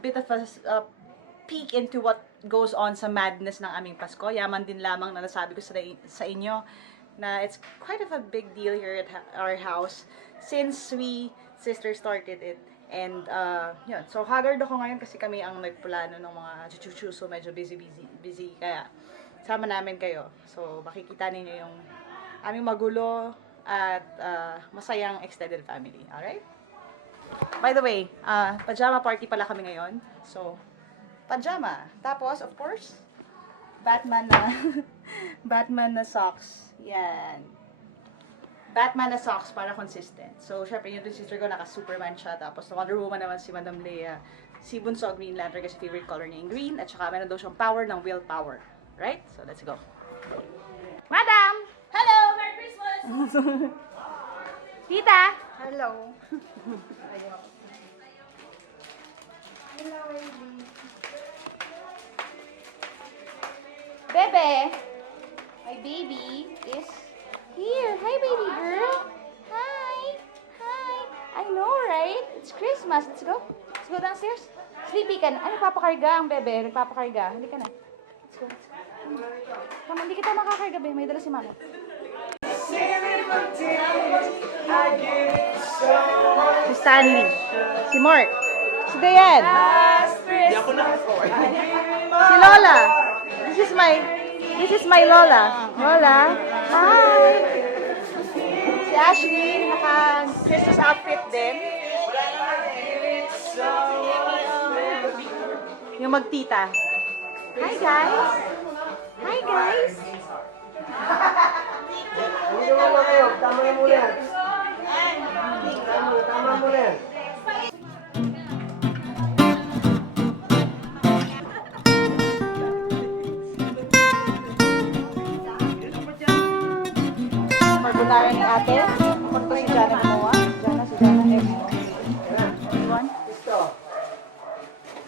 bit of a peek into what goes on sa madness ng aming Pasko. Yaman din lamang na nasabi ko sa inyo na it's quite of a big deal here at our house since we sister started it. And, yun. So, haggard ako ngayon kasi kami ang nagplano ng mga chuchu. So, medyo busy. Kaya, sama namin kayo. So, makikita ninyo yung aming magulo at masayang extended family. Alright? By the way, pajama party pala kami ngayon. So, pajama. Tapos, of course, Batman na Batman na socks. Yan. Batman na socks para consistent. So, syempre, yung sister ko naka-Superman siya. Tapos, Wonder Woman naman si Madam Leia. Si Bunso, Green Lantern kasi favorite color niya yung green. At saka, meron daw siyang power ng willpower. Right? So, let's go. Madam! Hello! Merry Christmas! Tita! Hello. Hello, baby. Bebe! My baby is here. Hi, baby girl. Hi. Hi. I know, right? It's Christmas. Let's go. Let's go downstairs. Sleepy ka na. Ay, nagpapakarga ang bebe. Nagpapakarga. Hindi ka na. Let's go. Tama, hindi kita makakarga, bebe. May dala si mama. Si Stanley. Si Mark. Si Dayan. Si Lola. This is my Lola. Lola. Hi. Si Ashley, naka-Christmas outfit din. Yung magtita. Hi guys. Hi guys. Hindi mo kayo. Tama na muna yan. Tama muna yan. Carbonara ni ate. Ako si Jana gumawa. Si Jana, everyone.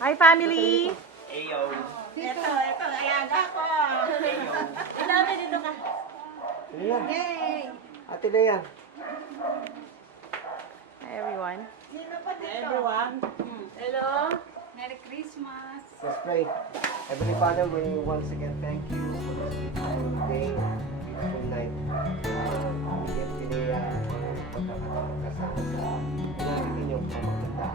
Hi family! Ito, ayaga ko. Hello, dito ka. Leia. Yay! Ate Leia. Hi everyone. Sino pa dito? Everyone. Hello. Merry Christmas. Let's pray. Heavenly Father, we once again thank you for this beautiful day, beautiful night. Bigyan si Leia pagkakataon kasama sa pinamit inyong pamaganda.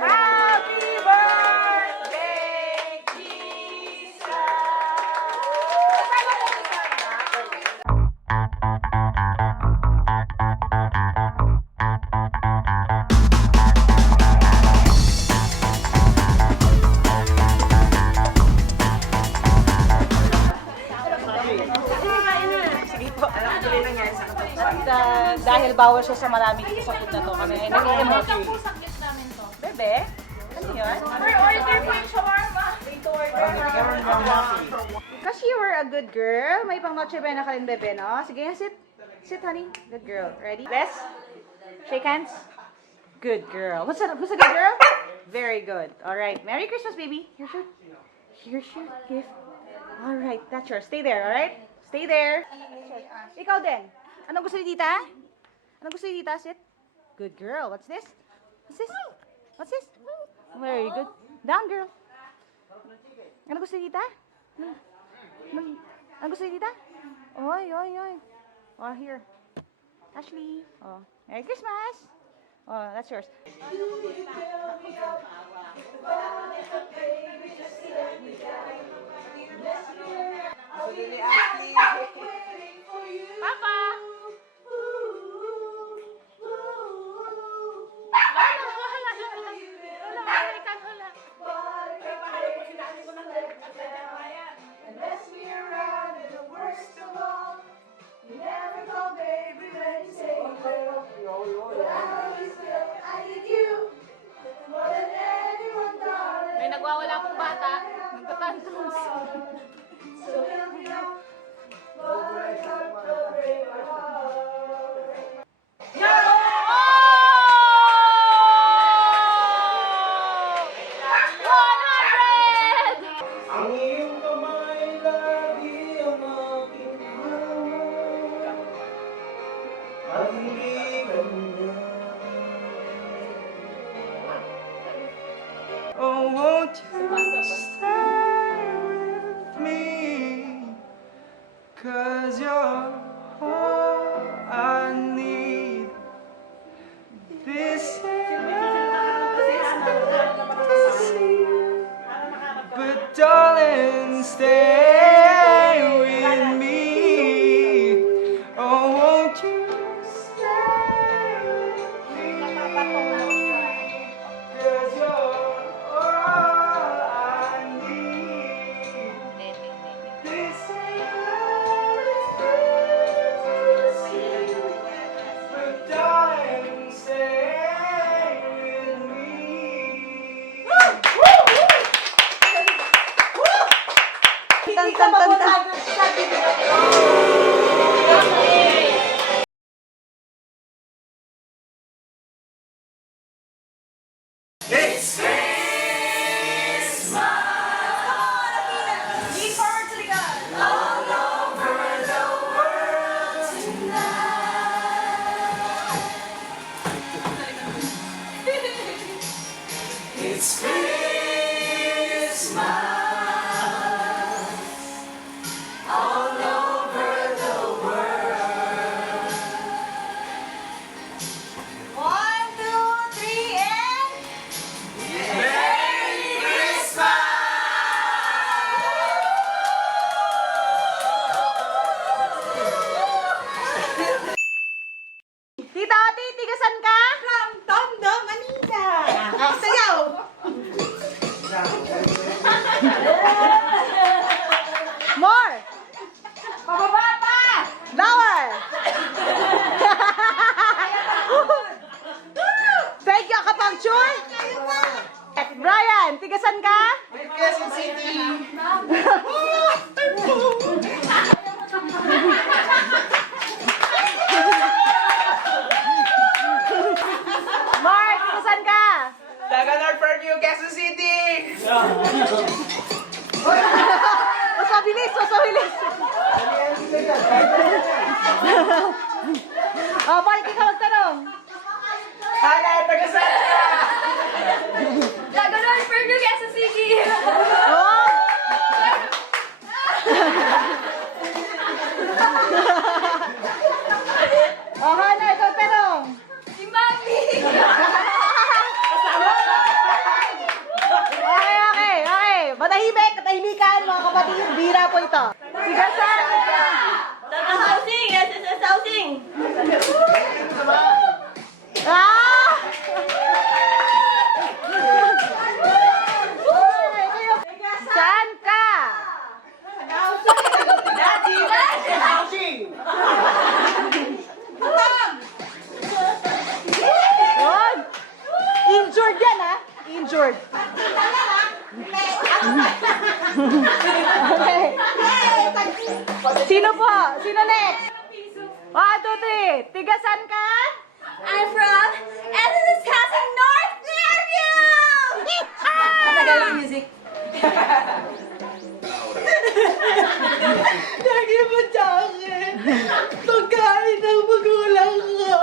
Happy birthday, Jesus! At dahil bawal siya sa maraming sakit na to, kami ay nag-emote. Bebe? Ano yun? Order po yung shawarma. Because you were a good girl, may pang Noche Buena ka rin, bebe, no? Sige, sit. Sit, honey. Good girl. Ready? Bless. Shake hands. Good girl. What's a good girl? Very good. Alright. Merry Christmas, baby. Here's your gift. Alright, that's yours. Stay there, alright? Stay there. Ikaw din. Anong gusto ni tita? Anong gusto ni tita? Sit. Good girl. What's this? What's this? What's this? Very good. Down, girl. Ano gusto ni tita? Ano gusto ni tita? Oy. Oh, here. Ashley. Oh, Merry Christmas. Oh, that's yours. Papa! May nagwawala pong bata. Nagtatantrums. ang di ganda. Oh, won't you stay with me? 'Cause you're all I need. This but darling, stay with me. Oh, won't you stay with me? 'Cause you're all I need. This love is fantasy, but darling, stay with me. Hindi ka mabunado sa Lean forward to the God. It's Christmas all over the world. 1, 2, 3, and... Merry Christmas! Tita Oti, tigasan ka? From Tondo, Manila. Sayaw! More! Pababa pa! Lower! Thank you, Akapuncture! Brian, tigasan ka? Quezon City! Mark, tigasan ka? Tagalog for you, Quezon City! Mas mabilis, mas mabilis. Oh, Mark, ikaw magtanong. Hala, tagasan ka! Tagalog for you, Quezon City. Oh! Oh, Hana, ikaw tanong. Si Mami. Okay. Matahimik, katahimikan, mga kapatid. Bira po ito. Tigasan! Taga-housing. SSS Housing. Ah! Saan ka? Yun. Injured yan, ha? Injured. Okay. Sino po? Sino next? 1, 2, 3. Tigasan ka? I'm from SSS Housing North Fairview. Tagalog music. Lagi mo sa akin. Pagkain ng magulang ko.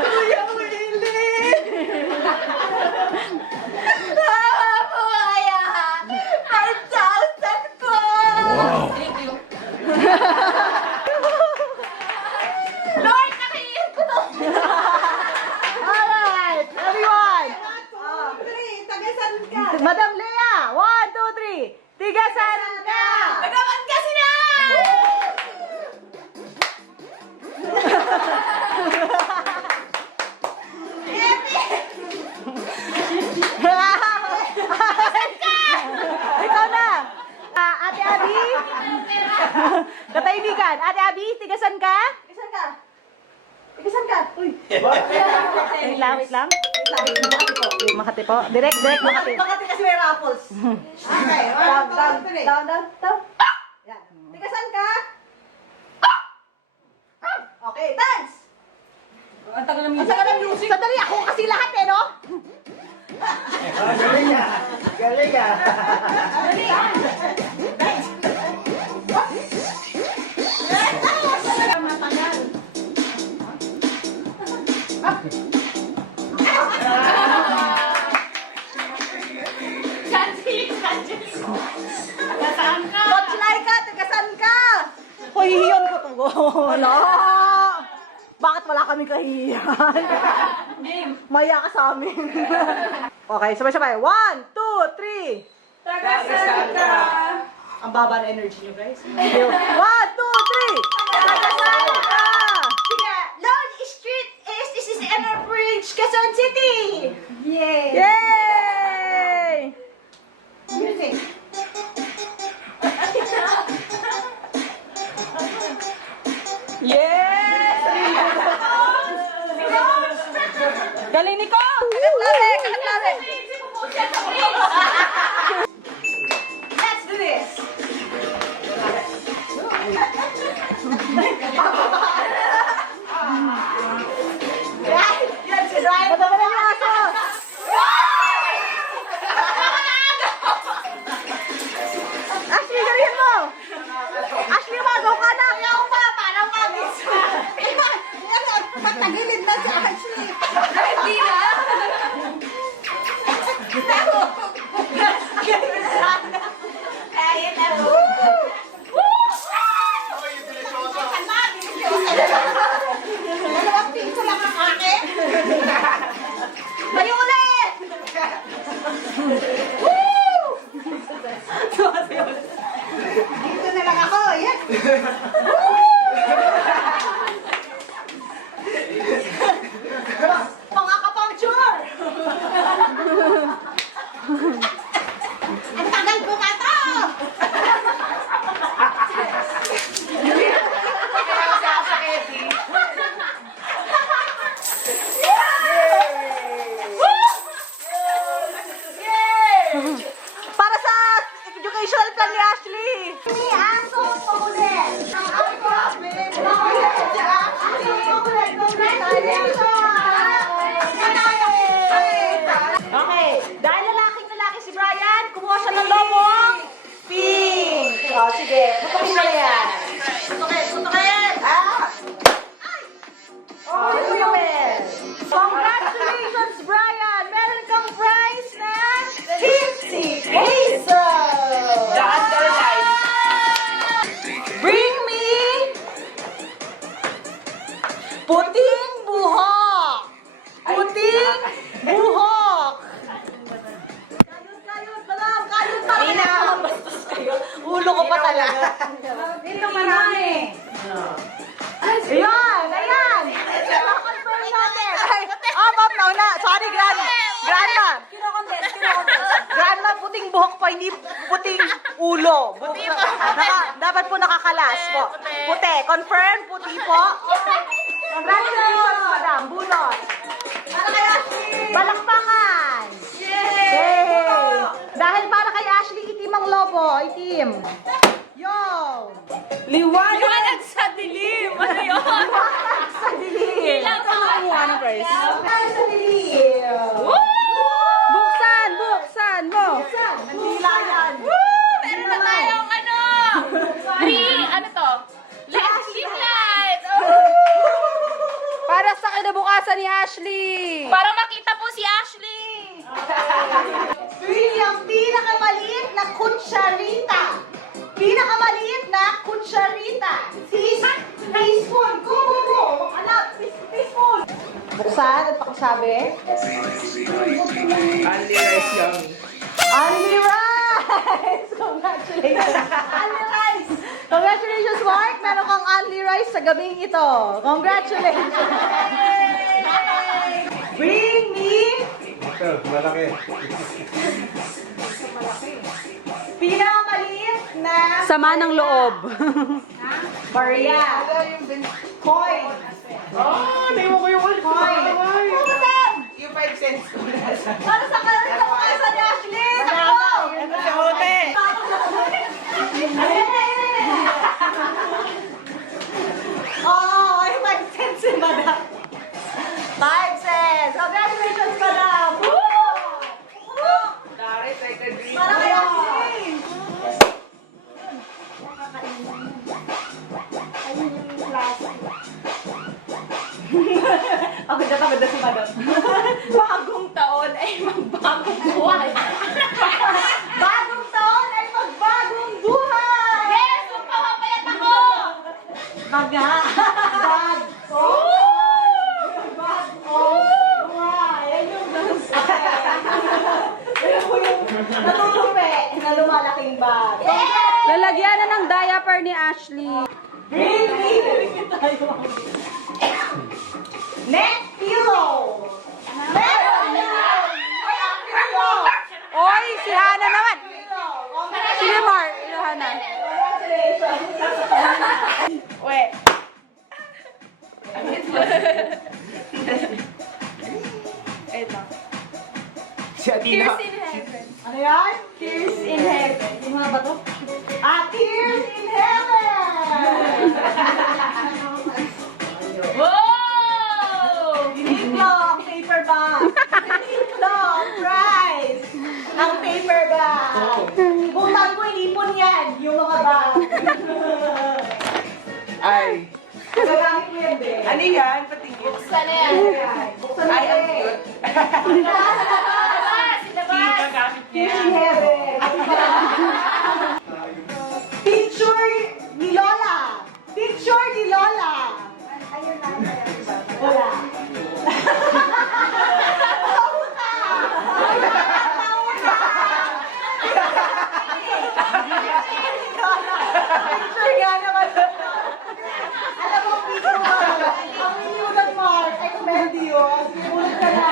Kuya Willie. Tama po kaya. 5,000 po. Lord, nakaiyot ko to. Alright, everyone. Madam Lea, 1, 2, 3. Tigasan ka. Nagawan kasi na. Ikaw na. Ate Abby. Katahimikan. Ate Abby, tigasan ka? Tigasan ka. Uy. Wait lang. Makati po. Direct Makati. Makati kasi may raffles. Okay, down. Yan. Tigasan ka. Okay, dance! Ang tagal ng Ang saka ng music. Sandali, ako kasi lahat eh, no? Galing ah! Galing ah! Dali, ah. Matagal. Wala! Bakit wala kaming kahihiyan? Maya ka sa amin. Okay, sabay-sabay. 1, 2, 3. Taga-Santa. Ang baba na energy nyo, guys. 1, 2, 3. Taga-Santa! Lord Street is Inner Bridge, Quezon City. Yay! Yay! Music. Yes! Galing ni Kong! Kagat lari! Kagat lari! Let's do this. Yan si Ryan. Madama na yung aso! Ashley, galingan mo! Ashley, magaw ka na! Ayaw pa, parang mabis. Patagilid na si Ashley. Hindi na. Kaya na. Dalawang piso lang ang akin. Tayo ulit! Dito na lang ako. Yan. Pang-acupuncture! Ang tagal ko nga to! Para sa educational plan ni Ashley! Ni aso paulit! Ang aso! Paulit! Aso paulit! Okay, dahil lalaki si Brian, kumuha siya ng lobong pink! O, sige, putukin mo na yan. Putukin! Oh, Ruben! Congratulations, Brian! Meron kang prize na 50 pesos! The underline. Bring me puting buhok! Puting buhok! Kayod, balam! Kayod pa! Pinakabastos kayo. Ulo ko pa talaga. Dito marami! Ayan! Ayan! Confirm natin! Ay, ma'am, nauna. Sorry, grandma. Grandma, puting buhok pa, hindi puting ulo. Dapat po nakakalas po. Puti. Confirm, puti po. Congratulations, madam. Bunot. Balakpakan! Yay! Dahil para kay Ashley, itim ang lobo. Itim. Yo! Liwanag sa dilim! Ano yun? Sa dilim. Ilang Kumuha ng prize. Sa dilim. Buksan! Buksan mo! Ang dila yan. Meron na tayong ano! Ano to? Flashing light! Para sa kinabukasan ni Ashley. Para makita po si Ashley! Yung pinakamaliit na kutsarita. Pinakamaliit na kutsarita. Teaspoon. Go! Anak, teaspoon. Buksan at pakisabi. Only rice yummy. Only rice! Congratulations! Only rice! Congratulations, Mark! Meron kang only rice sa gabing ito. Congratulations! Bring me Ito, malaki. pinakamaliit na sama ng loob. Maria. Coin. Oh, tayo ko yung ulit. Coin. Yung 5 cents ko. Para sa kinabukasan ni Ashley. Takbo! Ano sa hote? Oh, ay 5 cents si madam. 5 cents. Congratulations, madam. Woo! Dari, second grade. Para kay Ashley. Pagod na si madam. Bagong taon ay magbagong buhay! Bagong taon ay magbagong buhay! Yes! Magpapapayat ako! Baga! bag. Oh! Yung bag. Oh! Wow! Yan yung Ayan mo yung natutupi na lumalaking bag. Lalagyan na ng diaper ni Ashley. Really? Neck pillow. Neck pillow. Ay, ang pillow. Oy, si Hana naman. Pillow. Sige, Mar. Ilo, Hana. Wait. Si Atina. Ano yan? Tears in Heaven. Yung mga bato? Ah, Tears in Heaven! Wow! Dito ang paperback. Dito ang prize. Ang paperback. Butang ko, inipon yan. Yung mga bag. Ay. Gagamit mo yan, be. Ano yan? Patingin. Buksan na yan. Buksan na Ay, ang yan. cute. Gagamit Tears in Heaven. Picture ni Lola. Picture ni Lola. Ayun na. Wala. Tawa ka. Tawa ka. Picture nga naman. Alam mo, picture mo. Ang inyo ng Mark. I commend you. Simulat ka na.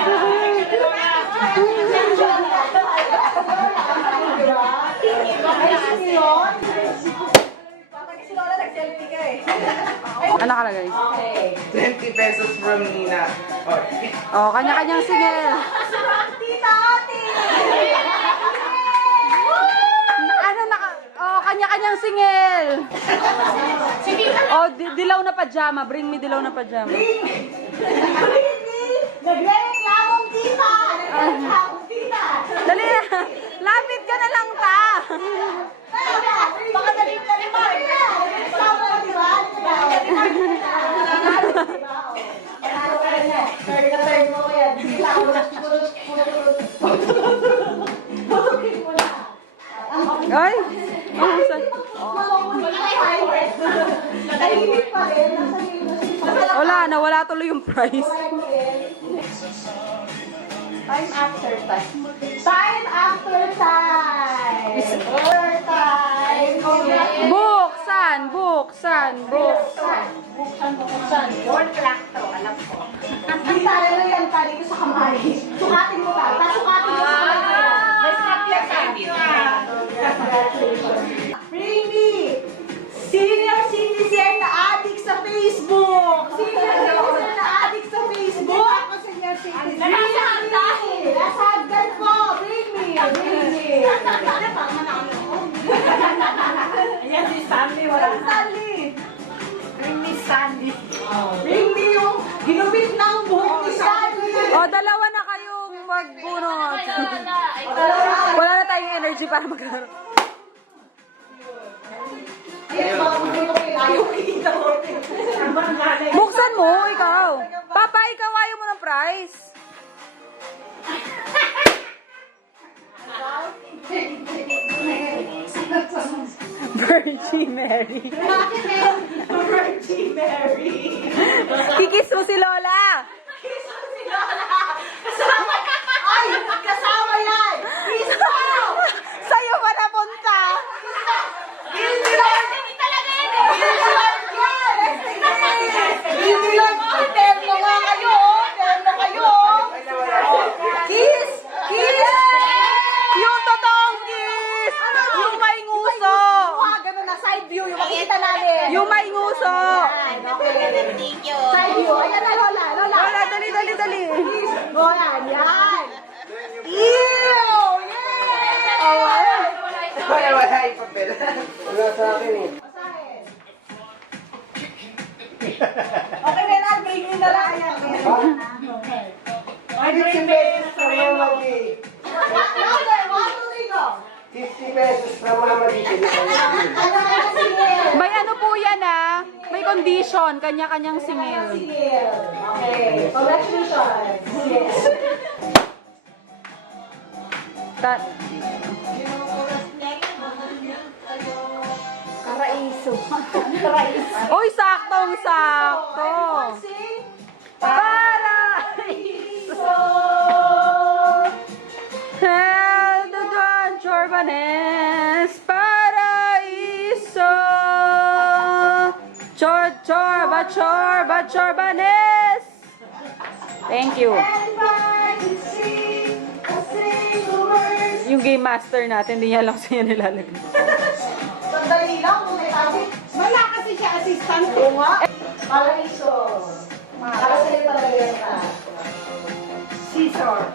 Ano nakalagay? Okay. 20 pesos from Nina. Oh. Oh, kanya-kanyang singil. Tita Ate! Ano oh, kanya-kanyang singil. Oh, dilaw na pajama. Bring me dilaw na pajama. Nagre-reklamong tita! Nagre-reklamong tita! Dali na. Lapit ka na lang ta. Baka daling ka naman! Nagre-reklamo ka, di ba? Panalo ka rin eh. Third na third mo ko yan. Sige lang. Putukin mo na. Ay. Oh, Tahimik pa rin. Nasa gilid. wala, nawala tuloy yung price. Time after time. Time after time. After time. Buksan, buksan, buksan. Buksan. Door clock to. Alam ko. Hindi tali na yan. Tali ko sa kamay. Sukatin mo ba? Sukatin mo sa kamay. May snap yan sa Bring me! Senior citizen na addict sa Facebook! Senior citizen na addict sa Facebook! Ako senior citizen. Nasa hagdan! Nasa hagdan po! Bring me! Bring me! Ayan si Stanley. Wala Stanley! Bring me Stanley. Bring me yung ginupit ng buhok ni Stanley! Oh, dalawa na kayong magbunot. Wala na tayong energy para maglaro. Buksan mo, ikaw. Papa, ikaw ayaw mo ng prize. Virgin Mary. Virgin Mary! Kikis mo si Lola. Kasama! Ay! Kasama yan! Kristo! Sa'yo ba napunta? Guilty Lord! Guilty Lord yan! Guilty Lord! Terno nga kayo! Terno kayo! Kiss! Kiss! Yung totoong kiss! Yung may nguso! Ganun na, side view, yung makikita namin. Yung may nguso! Side view. Ayan na, Lola. Lola. Lola, dali, dali, dali. Kiss! Lola, yan! Ew! Yay! Wala yung papel. Wala sa akin eh. Okay, Menan, bring me na lang. Ayan, Menan. Ay, 50 pesos from Mama D. Louder, 1, 2, 3, go. 50 pesos from Mama D. Ano kaya singil? May ano po yan ah. May condition. Kanya-kanyang singil. Singil. Okay, congratulations. Yes. Karaiso. Karaiso. Uy, saktong-sakto. Bachor, Banes! Thank you. Yung game master natin, hindi niya alam sa niya nilalagay. Sandali lang, wala kasi siya assistant. Oo nga. Paraiso. Para sa'yo talaga yan ka. Scissor.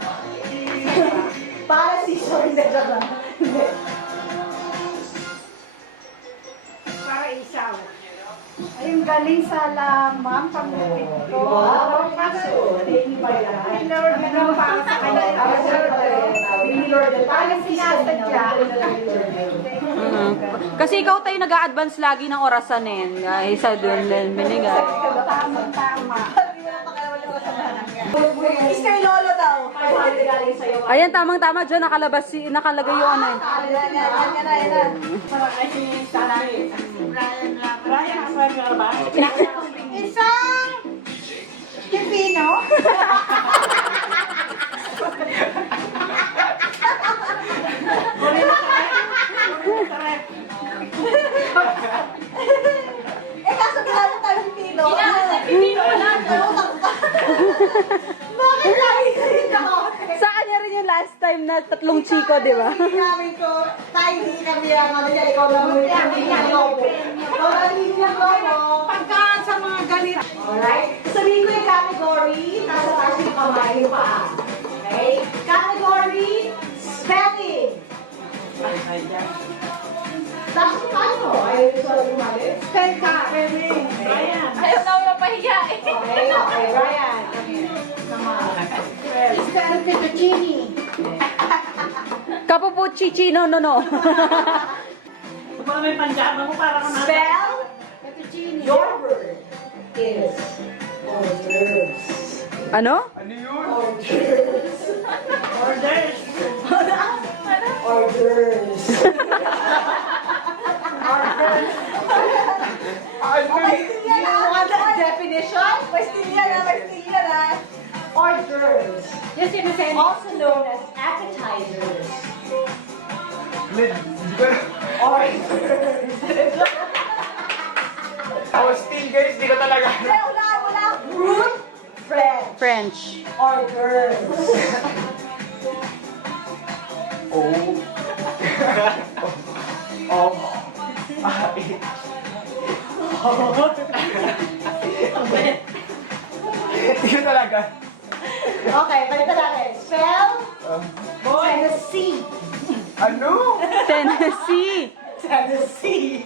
Para scissor, hindi ka ba? Para isaw. Ayun, galing sa lamang pamupit ko. Wow, kaso. Ay, Lord, ano para sa kanya. Para sinasadya. Kasi ikaw tayo nag-a-advance lagi ng orasan eh. Isa doon din binigay. Tama. Mr. Lolo daw. 500 galing sa'yo. Ayan, tamang-tama dyan. Nakalagay yung ano eh. Yan. Isang Pilipino. Kaso ginamit tayo ng pino. Bakit lagi ka rin ako? Sa kanya rin yung last time na 3 chiko, di ba? Ginamit ko, tayo hindi kami ang ano niya, ikaw lang mo yung lobo. Hindi yung lobo. Pagka sa mga galit. Alright? Sabihin ko yung category, nasa taas yung kamay, yung paa. Okay? Category, spelling. Tapos paano? Ayaw yung solo umalis? Spell ka, Remy. Ayaw na ako mapahiya eh. Okay, Brian. Come on. Spell fettuccine. Kapupuchi, chino, no. Kung may panjama mo, para ka Spell your word is orders. Ano? Ano yun? Orders. Orders! Orders. Paistilya na. You want the definition? Paistilya na. Orders. Yes, sinasabi. Also known as appetizers. Hindi ko na. Orders. Oh, still guys, di ko talaga. Wala. Root. French. French. Orders. Oh. Oh. Hindi ko talaga. Okay, balik natin. Spell. Tennessee. Ano? Tennessee. Tennessee.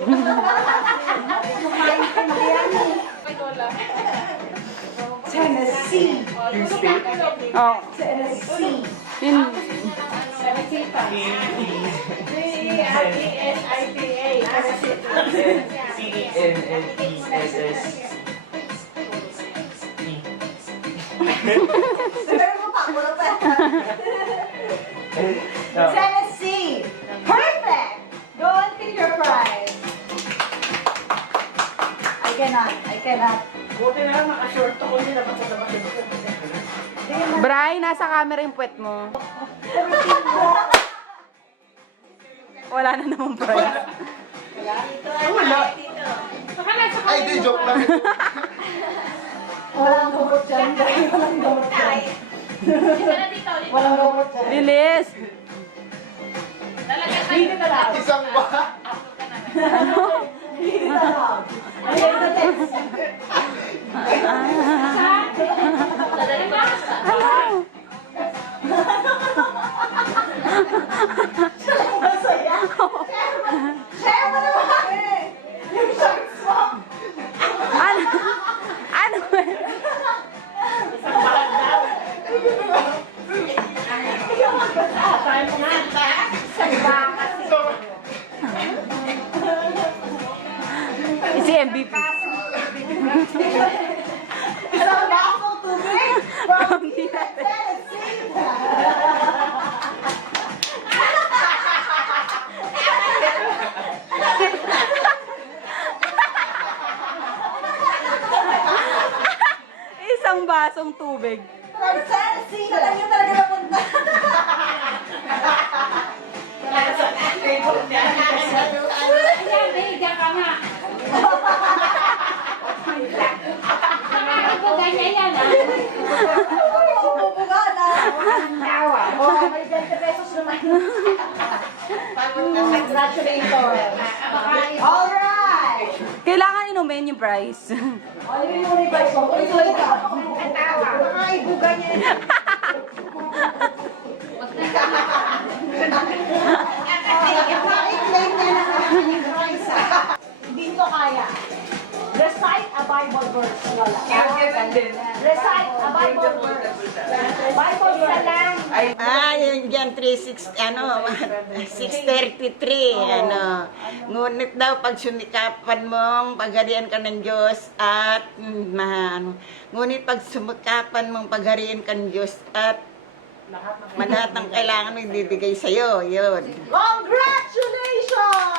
Tennessee. Yung state? Oh. Tennessee. Yun. C-E-N-N-E-S-S. Sabi mo pa, wala pa. Tennessee. Perfect. Go and pick your prize. I cannot. Buti na lang naka-short ako, hindi dapat sa labas. Bray, nasa camera yung puwet mo. Wala na naman prize. Wala. Ay, di, joke lang. Walang gamot dyan. Walang gamot dyan. Walang gamot dyan. Bilis. Hindi na lang. Isang ba? Hindi na lang. Ayun na test. Ano? Masaya. Share mo naman. Yung shorts mo. Ano? Ano? Si MVP. Isang bakong tubig from Tennessee. Isang basong tubig. From Tennessee na lang yun talaga napunta. Ayan, diyan ka nga. Ganyan yan, ah. Bubuga na. Tawa. Oh, may 20 pesos naman. Congratulations. Alright. Kailangan inumin yung price. Ano yung muna yung price mo? Ulit ka. Tawa. Nakaibuga niya yan. Hindi ko kaya. Recite a Bible verse, Lola. Recite a Bible verse. Bible verse lang. Yung dyan 6:33, ngunit daw pag sumikapan mong pagharian ka ng Diyos at, ngunit pag sumikapan mong pagharian ka ng Diyos at lahat ng kailangan mo ibibigay sa'yo, yun. Congratulations!